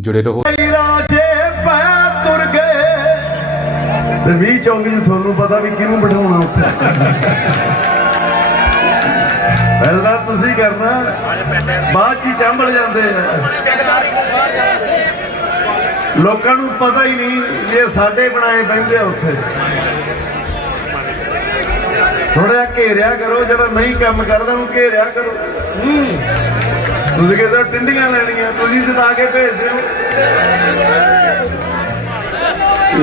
ਜੁੜੇ ਰਹੋ। ਤੇ 20 24 ਚ ਤੁਹਾਨੂੰ ਪਤਾ ਵੀ ਕਿਹਨੂੰ ਬਿਠਾਉਣਾ ਉੱਥੇ। ਫੈਸਲਾ ਤੁਸੀਂ ਕਰਨਾ, ਬਾਅਦ ਚ ਚੰਬਲ ਜਾਂਦੇ ਆ। ਲੋਕਾਂ ਨੂੰ ਪਤਾ ਹੀ ਨਹੀਂ ਜੇ ਸਾਡੇ ਬਣਾਏ ਬਹਿੰਦੇ ਆ ਉੱਥੇ। ਥੋੜਾ ਜਿਹਾ ਘੇਰਿਆ ਕਰੋ, ਜਿਹੜਾ ਨਹੀਂ ਕੰਮ ਕਰਦਾ ਉਹਨੂੰ ਘੇਰਿਆ ਕਰੋ। ਹੂੰ। ਤੁਸੀਂ ਕਹਿੰਦੇ ਟਿੰਡੀਆਂ ਲੈਣੀਆਂ ਤੁਸੀਂ ਜਿਤਾ ਕੇ ਭੇਜਦੇ ਹੋ।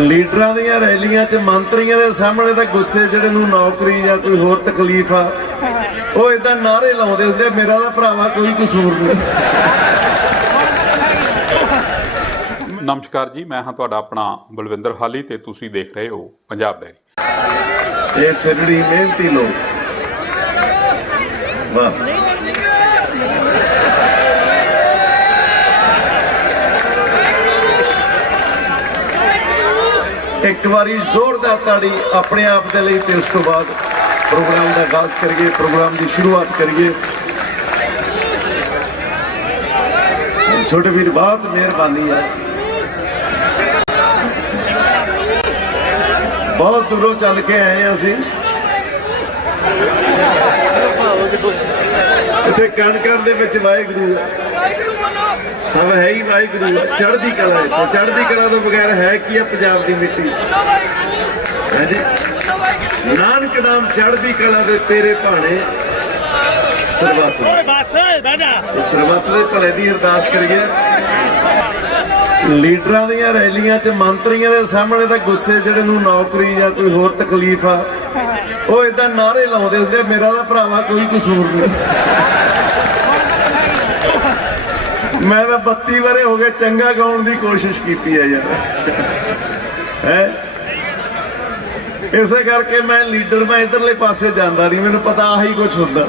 ਲੀਡਰਾਂ ਦੀਆਂ ਰੈਲੀਆਂ 'ਚ ਮੰਤਰੀਆਂ ਦੇ ਸਾਹਮਣੇ ਤਾਂ ਗੁੱਸੇ ਜਿਹੜੇ ਨੂੰ ਨੌਕਰੀ ਜਾਂ ਕੋਈ ਹੋਰ ਤਕਲੀਫ ਆ ਉਹ ਇਦਾਂ ਨਾਰੇ ਲਾਉਂਦੇ ਹੁੰਦੇ ਮੇਰਾ ਤਾਂ ਭਰਾਵਾ ਕੋਈ ਕਸੂਰ ਨਹੀਂ। ਨਮਸਕਾਰ ਜੀ ਮੈਂ ਹਾਂ ਤੁਹਾਡਾ ਆਪਣਾ ਬਲਵਿੰਦਰ ਹਾਲੀ ਤੇ ਤੁਸੀਂ ਦੇਖ ਰਹੇ ਹੋ ਪੰਜਾਬ ਡੈਰੀ। ਇਹ ਸਿਰੜੀ ਮਿਹਨਤੀ ਲੋਕ। ਵਾਹ। ਇੱਕ ਵਾਰੀ ਜ਼ੋਰਦਾਰ ਤਾੜੀ ਆਪਣੇ ਆਪ ਦੇ ਲਈ ਤੇ ਉਸ ਤੋਂ ਬਾਅਦ ਪ੍ਰੋਗਰਾਮ ਦਾ ਆਗਾਜ਼ ਕਰੀਏ, ਪ੍ਰੋਗਰਾਮ ਦੀ ਸ਼ੁਰੂਆਤ ਕਰੀਏ। ਛੋਟੇ ਵੀਰ, ਬਹੁਤ ਮਿਹਰਬਾਨੀ ਹੈ। ਬਹੁਤ ਦੂਰੋਂ ਚੱਲ ਕੇ ਆਏ ਹਾਂ ਅਸੀਂ। ਇੱਥੇ ਕਣਕਣ ਦੇ ਵਿੱਚ ਵਾਹਿਗੁਰੂ ਹੈ ਸਭ ਹੈ ਹੀ ਵਾਹਿਗੁਰੂ ਹੈ ਚੜ੍ਹਦੀ ਕਲਾ ਹੈ ਚੜ੍ਹਦੀ ਕਲਾ ਤੋਂ ਬਗੈਰ ਹੈ ਕੀ ਹੈ ਪੰਜਾਬ ਦੀ ਮਿੱਟੀ? ਹੈ ਨਾਨਕ ਨਾਮ ਚੜ੍ਹਦੀ ਕਲਾ ਦੇ ਤੇਰੇ ਭਾਣੇ ਸਰਬੱਤ ਸਰਬੱਤ ਦੇ ਭਲੇ ਦੀ ਅਰਦਾਸ ਕਰੀਏ। ਲੀਡਰਾਂ ਦੀਆਂ ਰੈਲੀਆਂ 'ਚ ਮੰਤਰੀਆਂ ਦੇ ਸਾਹਮਣੇ ਤਾਂ ਗੁੱਸੇ ਜਿਹੜੇ ਨੂੰ ਨੌਕਰੀ ਜਾਂ ਕੋਈ ਹੋਰ ਤਕਲੀਫ ਆ, ਉਹ ਇਦਾਂ ਨਾਰੇ ਲਾਉਂਦੇ ਹੁੰਦੇ ਮੇਰਾ ਤਾਂ ਭਰਾਵਾ ਕੋਈ ਕਸੂਰ ਨਹੀਂ। ਮੈਂ ਤਾਂ 32 ਵਾਰੇ ਹੋ ਗਏ, ਚੰਗਾ ਗਾਉਣ ਦੀ ਕੋਸ਼ਿਸ਼ ਕੀਤੀ ਹੈ ਯਾਰ। ਹੈ? ਇਸੇ ਕਰਕੇ ਮੈਂ ਲੀਡਰ, ਮੈਂ ਇਧਰਲੇ ਪਾਸੇ ਜਾਂਦਾ ਨਹੀਂ, ਮੈਨੂੰ ਪਤਾ ਆਹੀ ਕੁਝ ਹੁੰਦਾ।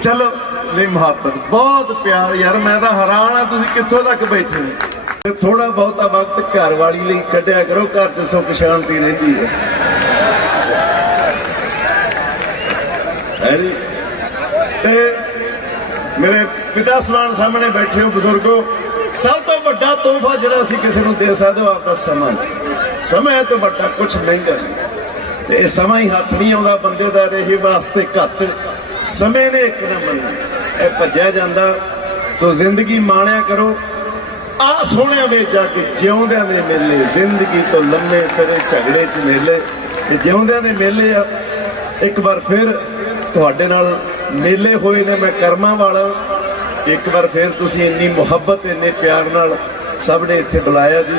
ਚਲੋ, ਨਹੀਂ ਮੁਹੱਬਤ, ਬਹੁਤ ਪਿਆਰ ਯਾਰ, ਮੈਂ ਤਾਂ ਹੈਰਾਨ ਆ ਤੁਸੀਂ ਕਿੱਥੋਂ ਤੱਕ ਬੈਠੇ ਹੋ। ਤੇ ਥੋੜਾ ਬਹੁਤਾ ਵਕਤ ਘਰ ਵਾਲੀ ਲਈ ਕੱਢਿਆ ਕਰੋ, ਘਰ 'ਚ ਸੁੱਖ ਸ਼ਾਂਤੀ ਰਹਿੰਦੀ ਹੈ। ਹੈ ਜੀ? ਤੇ ਮੇਰੇ ਪਿਤਾ ਸਮਾਨ ਸਾਹਮਣੇ ਬੈਠੇ ਹੋ ਬਜ਼ੁਰਗੋ, ਸਭ ਤੋਂ ਵੱਡਾ ਤੋਹਫਾ ਜਿਹੜਾ ਅਸੀਂ ਕਿਸੇ ਨੂੰ ਦੇ ਸਕਦੇ ਹੋ ਆਪਦਾ ਸਮਾਂ ਸਮੇਂ ਤੋਂ ਵੱਡਾ ਕੁਝ ਮਹਿੰਗਾ ਨਹੀਂ ਤੇ ਇਹ ਸਮਾਂ ਹੀ ਹੱਥ ਨਹੀਂ ਆਉਂਦਾ ਬੰਦੇ ਦਾ ਰਹੇ ਵਾਸਤੇ ਘੱਟ ਸਮੇਂ ਨੇ ਇੱਕ ਨਾ ਮੰਨਣਾ। ਇਹ ਭੱਜਿਆ ਜਾਂਦਾ। ਸੋ ਜ਼ਿੰਦਗੀ ਮਾਣਿਆ ਕਰੋ। ਆ ਸੋਹਣਿਆ ਵੇ ਜਾ ਕੇ ਜਿਉਂਦਿਆਂ ਦੇ ਮੇਲੇ, ਜ਼ਿੰਦਗੀ ਤੋਂ ਲੰਮੇ ਤੇਰੇ ਝਗੜੇ 'ਚ ਮੇਲੇ। ਤੇ ਜਿਉਂਦਿਆਂ ਦੇ ਮੇਲੇ ਆ, ਇੱਕ ਵਾਰ ਫਿਰ ਤੁਹਾਡੇ ਨਾਲ ਮੇਲੇ ਹੋਏ ਨੇ, ਮੈਂ ਕਰਮਾਂ ਵਾਲਾ। ਇੱਕ ਵਾਰ ਫਿਰ ਤੁਸੀਂ ਇੰਨੀ ਮੁਹੱਬਤ, ਇੰਨੇ ਪਿਆਰ ਨਾਲ ਸਭ ਨੇ ਇੱਥੇ ਬੁਲਾਇਆ ਜੀ।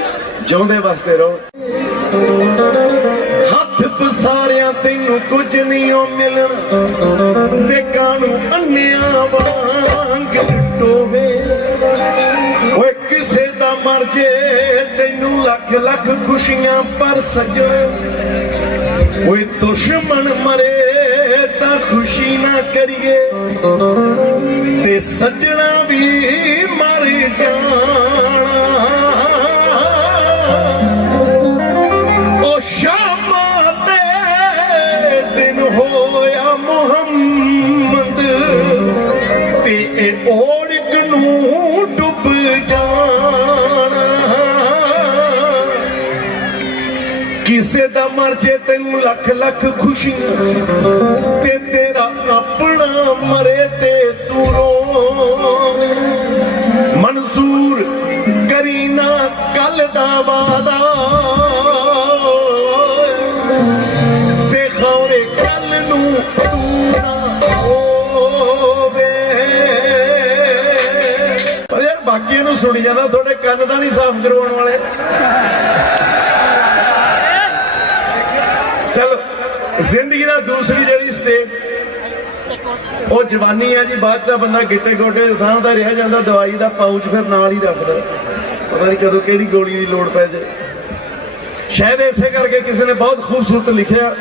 ਜਿਉਂਦੇ ਵਸਦੇ ਰਹੋ। ਹੱਥ ਪਸਾਰਿਆਂ ਤੈਨੂੰ ਕੁਝ ਨਹੀਂ ਓ ਮਿਲਣ। ਤੇ ਕਾਨੂੰ ਅੰਨਿਆਂ ਵਾਂਗ ਟੋਵੇ ਓਏ, ਕਿਸੇ ਦਾ ਮਰ ਜੇ, ਤੈਨੂੰ ਲੱਖ ਲੱਖ ਖੁਸ਼ੀਆਂ ਪਰ ਸੱਜਣ। ਓਏ, ਦੁਸ਼ਮਣ ਮਰੇ ਤਾਂ ਖੁਸ਼ੀ ਨਾ ਕਰੀਏ ਤੇ ਸੱਜਣਾ ਵੀ ਮਰ ਜਾਣਾ। ਉਹ ਸ਼ਾਮਾਂ ਤੇ ਦਿਨ ਹੋਇਆ ਮੁਹੰਮਦ ਤੇ ਇਹ ਉਹ ਕਿਸੇ ਦਾ ਮਰ ਜੇ ਤੈਨੂੰ ਲੱਖ ਲੱਖ ਖੁਸ਼ੀਆਂ ਤੇ ਤੇਰਾ ਆਪਣਾ ਮਰੇ ਤੇ ਤੂੰ ਰੋਵੇਂ ਮਨਜ਼ੂਰ ਕਰੀ ਨਾ ਕੱਲ ਦਾ ਵਾਦਾ ਤੇ ਖੌਰੇ ਕੱਲ ਨੂੰ ਤੂੰ ਨਾ ਹੋਵੇ। ਪਰ ਯਾਰ ਬਾਕੀ ਨੂੰ ਸੁਣੀ ਜਾਂਦਾ, ਤੁਹਾਡੇ ਕੰਨ ਦਾ ਨਹੀਂ ਸਾਫ਼ ਕਰਵਾਉਣ ਵਾਲੇ ਚਲੋ ਜ਼ਿੰਦਗੀ ਦਾ ਦੂਸਰੀ ਜਿਹੜੀ ਸਟੇਜ ਉਹ ਜਵਾਨੀ ਹੈ ਜੀ, ਬਾਅਦ 'ਚ ਬੰਦਾ ਗਿੱਟੇ ਗੋਡੇ ਸਾਹਮਣੇ ਰਹਿ ਜਾਂਦਾ, ਦਵਾਈ ਦਾ ਪਾਊਚ ਫਿਰ ਨਾਲ ਹੀ ਰੱਖਦਾ। ਪਤਾ ਨਹੀਂ ਕਦੋਂ ਕਿਹੜੀ ਗੋਲੀ ਦੀ ਲੋੜ ਪੈ ਜਾਏ ਸ਼ਾਇਦ ਇਸੇ ਕਰਕੇ ਕਿਸੇ ਨੇ ਬਹੁਤ ਖੂਬਸੂਰਤ ਲਿਖਿਆ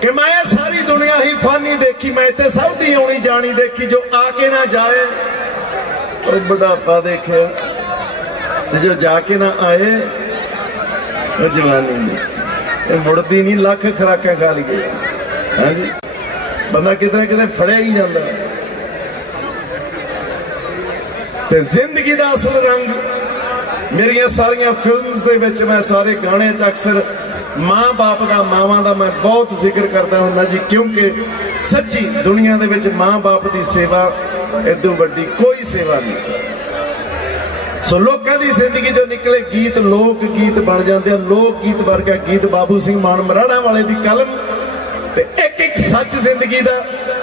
ਕਿ ਮੈਂ ਇਹ ਸਾਰੀ ਦੁਨੀਆ ਹੀ ਫਾਨੀ ਦੇਖੀ, ਮੈਂ ਇੱਥੇ ਸਭ ਦੀ ਆਉਣੀ ਜਾਣੀ ਦੇਖੀ, ਜੋ ਆ ਕੇ ਨਾ ਜਾਏ ਉਹ ਬੁਢਾਪਾ ਦੇਖਿਆ ਤੇ ਜੋ ਜਾ ਕੇ ਨਾ ਆਏ, ਉਹ ਜਵਾਨੀ ਨਹੀਂ ਇਹ ਮੁੜਦੀ ਨਹੀਂ, ਲੱਖ ਖਰਾਕਾਂ ਖਾ ਲਈਏ। ਹਾਂਜੀ। ਬੰਦਾ ਕਿਤੇ ਨਾ ਕਿਤੇ ਫੜਿਆ ਹੀ ਜਾਂਦਾ। ਤੇ ਜ਼ਿੰਦਗੀ ਦਾ ਅਸਲ ਰੰਗ ਮੇਰੀਆਂ ਸਾਰੀਆਂ ਫਿਲਮਸ ਦੇ ਵਿੱਚ ਮੈਂ ਸਾਰੇ ਗਾਣੇ 'ਚ ਅਕਸਰ ਮਾਂ-ਬਾਪ ਦਾ, ਮਾਵਾਂ ਦਾ ਮੈਂ ਬਹੁਤ ਜ਼ਿਕਰ ਕਰਦਾ ਹੁੰਦਾ ਜੀ, ਕਿਉਂਕਿ ਸੱਚੀ ਦੁਨੀਆ ਦੇ ਵਿੱਚ ਮਾਂ-ਬਾਪ ਦੀ ਸੇਵਾ ਇਦੋਂ ਵੱਡੀ ਕੋਈ ਸੇਵਾ ਨਹੀਂ ਸੋ ਲੋਕਾਂ ਦੀ ਜ਼ਿੰਦਗੀ ਚੋਂ ਨਿਕਲੇ ਗੀਤ, ਲੋਕ ਗੀਤ ਬਣ ਜਾਂਦੇ ਆ। ਲੋਕ ਗੀਤ ਵਰਗਾ ਗੀਤ ਬਾਬੂ ਸਿੰਘ ਮਾਨ ਮਰਾਣਾ ਵਾਲੇ ਦੀ ਕਲਮ ਤੇ ਇੱਕ ਇੱਕ ਸੱਚ ਜ਼ਿੰਦਗੀ ਦਾ।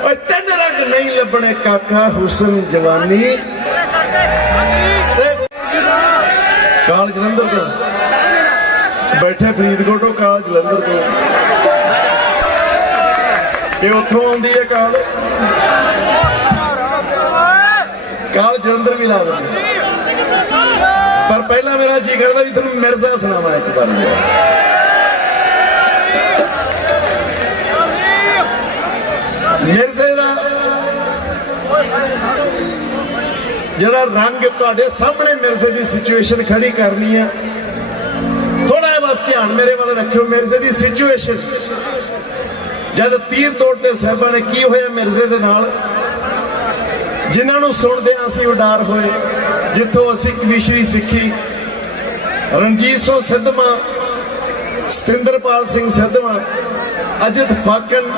ਓਏ ਤਿੰਨ ਰੰਗ ਨਹੀਂ ਲੱਭਣੇ ਕਾਕਾ ਹੁਸਨ ਜਵਾਨੀ। ਕਾਲ ਜਲੰਧਰ ਤੋਂ। ਬੈਠੇ ਫਰੀਦਕੋਟੋਂ ਕਾਲ ਜਲੰਧਰ ਤੋਂ। ਕਿ ਉੱਥੋਂ ਆਉਂਦੀ ਹੈ ਕਾਲ। ਕਾਲ ਜਲੰਧਰ ਵੀ ਲਾ ਦਿੰਦੇ। ਪਹਿਲਾਂ ਮੇਰਾ ਜੀ ਕਰਦਾ ਵੀ ਤੁਹਾਨੂੰ ਮਿਰਜ਼ਾ ਸੁਣਾਵਾਂ ਇੱਕ ਵਾਰ। ਮਿਰਜ਼ੇ ਦਾ ਜਿਹੜਾ ਰੰਗ ਤੁਹਾਡੇ ਸਾਹਮਣੇ ਮਿਰਜ਼ੇ ਦੀ ਸਿਚੁਏਸ਼ਨ ਖੜੀ ਕਰਨੀ ਆ ਥੋੜਾ ਜਿਹਾ ਬਸ ਧਿਆਨ ਮੇਰੇ ਵੱਲ ਰੱਖਿਓ, ਮਿਰਜ਼ੇ ਦੀ ਸਿਚੁਏਸ਼ਨ। ਜਦ ਤੀਰ ਤੋੜਦੇ ਸਾਹਿਬਾਂ ਨੇ ਕੀ ਹੋਇਆ ਮਿਰਜ਼ੇ ਦੇ ਨਾਲ? ਜਿਨ੍ਹਾਂ ਨੂੰ ਸੁਣਦੇ ਅਸੀਂ ਉਡਾਰ ਹੋਏ। ਜਿੱਥੋਂ ਅਸੀਂ ਕਵੀਸ਼ਰੀ ਸਿੱਖੀ, ਰਣਜੀਤ ਸਿੰਘ ਸਿੱਧਵਾਂ, ਸਤਿੰਦਰਪਾਲ ਸਿੰਘ ਸਿੱਧਵਾਂ, ਅਜਿਤ ਫਾਕਨ,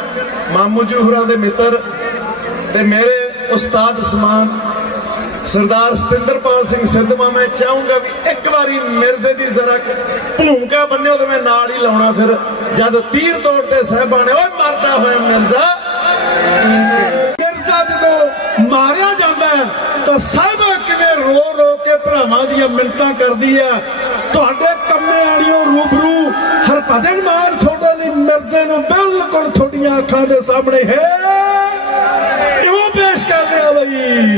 ਮਾਮੂ ਜੀ ਹੋਰਾਂ ਦੇ ਮਿੱਤਰ ਤੇ ਮੇਰੇ ਉਸਤਾਦ ਸਮਾਨ ਸਰਦਾਰ ਸਤਿੰਦਰਪਾਲ ਸਿੰਘ ਸਿੱਧਵਾਂ, ਮੈਂ ਚਾਹੂੰਗਾ ਵੀ ਇੱਕ ਵਾਰੀ ਮਿਰਜ਼ੇ ਦੀ ਜ਼ਰਾ ਭੂਮਿਕਾ ਬੰਨਿਓ ਤੇ ਮੈਂ ਨਾਲ ਹੀ ਲਾਉਣਾ ਫਿਰ। ਜਦ ਤੀਰ ਤੋੜਦੇ ਸਾਹਿਬਾਂ ਨੇ ਓਏ ਮਰਦਾ ਹੋਇਆ ਮਿਰਜ਼ਾ। ਮਿਰਜ਼ਾ ਜਦੋਂ ਮਾਰਿਆ ਜਾਂਦਾ ਹੈ, ਤਾਂ ਸਾਹਿਬਾ ਭਰਾਵਾਂ ਦੀਆਂ ਮਿੰਤਾਂ ਕਰਦੀ ਹੈ ਤੁਹਾਡੇ ਕੰਮੇ ਵਾਲਿਓ ਰੂਬਰੂ, ਹਰਭਜਨ ਮਾਨ ਤੁਹਾਡੇ ਲਈ ਮਿਰਜ਼ੇ ਨੂੰ, ਬਿਲਕੁਲ ਤੁਹਾਡੀਆਂ ਅੱਖਾਂ ਦੇ ਸਾਹਮਣੇ। ਹੈ! ਇਹੋ ਪੇਸ਼ ਕਰਦੇ ਆ ਬਈ।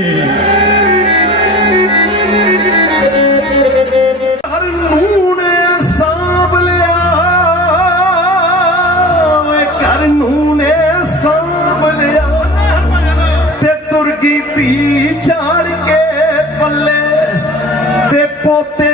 ਤੇ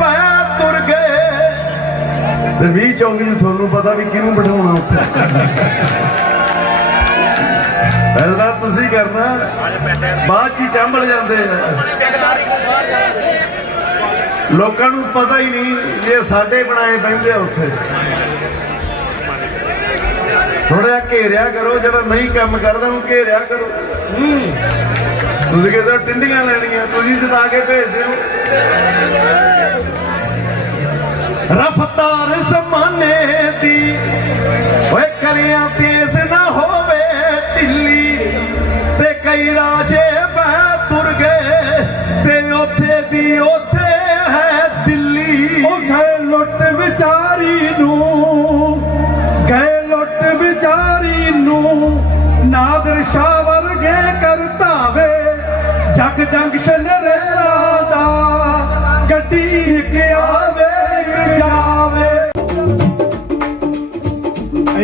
ਪੈ ਤੁਰ ਗਏ। ਤੇ ਵੀ ਚੌਂਕੀ ਚ ਤੁਹਾਨੂੰ ਪਤਾ ਵੀ ਕਿਹਨੂੰ ਬਿਠਾਉਣਾ ਉੱਥੇ। ਫੈਸਲਾ ਤੁਸੀਂ ਕਰਨਾ, ਬਾਅਦ ਚ ਚੰਬਲ ਜਾਂਦੇ ਆ। ਲੋਕਾਂ ਨੂੰ ਪਤਾ ਹੀ ਨਹੀਂ ਵੀ ਇਹ ਸਾਡੇ ਬਣਾਏ ਬਹਿੰਦੇ ਆ ਉੱਥੇ। ਥੋੜਾ ਜਿਹਾ ਘੇਰਿਆ ਕਰੋ, ਜਿਹੜਾ ਨਹੀਂ ਕੰਮ ਕਰਦਾ ਉਹਨੂੰ ਘੇਰਿਆ ਕਰੋ। ਤੁਸੀਂ ਕਹਿੰਦੇ ਹੋ ਟਿੰਡੀਆਂ ਲੈਣੀਆਂ, ਤੁਸੀਂ ਜਿਤਾ ਕੇ ਭੇਜਦੇ ਹੋ। ਰਫਤਾਰ ਜ਼ਮਾਨੇ ਦੀ, ਓਏ ਕਰਿਆ ਤੇਜ਼ ਨਾ ਹੋਵੇ ਢਿੱਲੀ, ਤੇ ਕਈ ਰਾਜੇ ਬਹਿ ਤੁਰ ਗਏ, ਤੇ ਉੱਥੇ ਦੀ ਉੱਥੇ ਹੈ ਦਿੱਲੀ। ਉਹ ਗਏ ਲੁੱਟ ਵਿਚਾਰੀ ਨੂੰ, ਗਏ ਲੁੱਟ ਵਿਚਾਰੀ ਨੂੰ, ਨਾਦਰ ਸ਼ਾਹ ਵਰਗੇ ਕਰ ਧਾਵੇ ਜਗ ਜੰਕਸ਼ਨ ਰੇਲਾ ਦਾ ਆਵੇ, ਜਾਵੇ।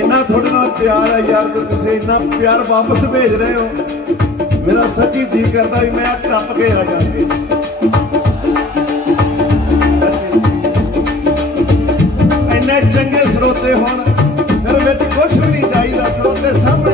ਇੰਨਾ ਤੁਹਾਡੇ ਨਾਲ ਪਿਆਰ ਹੈ ਯਾਰ ਕਿ ਤੁਸੀਂ ਇੰਨਾ ਪਿਆਰ ਵਾਪਸ ਭੇਜ ਰਹੇ ਹੋ। ਮੇਰਾ ਸੱਚੀ ਜੀ ਕਰਦਾ ਵੀ ਮੈਂ ਟੱਪ ਕੇ ਆ ਜਾਵਾਂਗੇ। ਇੰਨੇ ਚੰਗੇ ਸਰੋਤੇ ਹੋਣ, ਫਿਰ ਵਿੱਚ ਕੁਝ ਵੀ ਨਹੀਂ ਚਾਹੀਦਾ, ਸਰੋਤੇ ਸਭ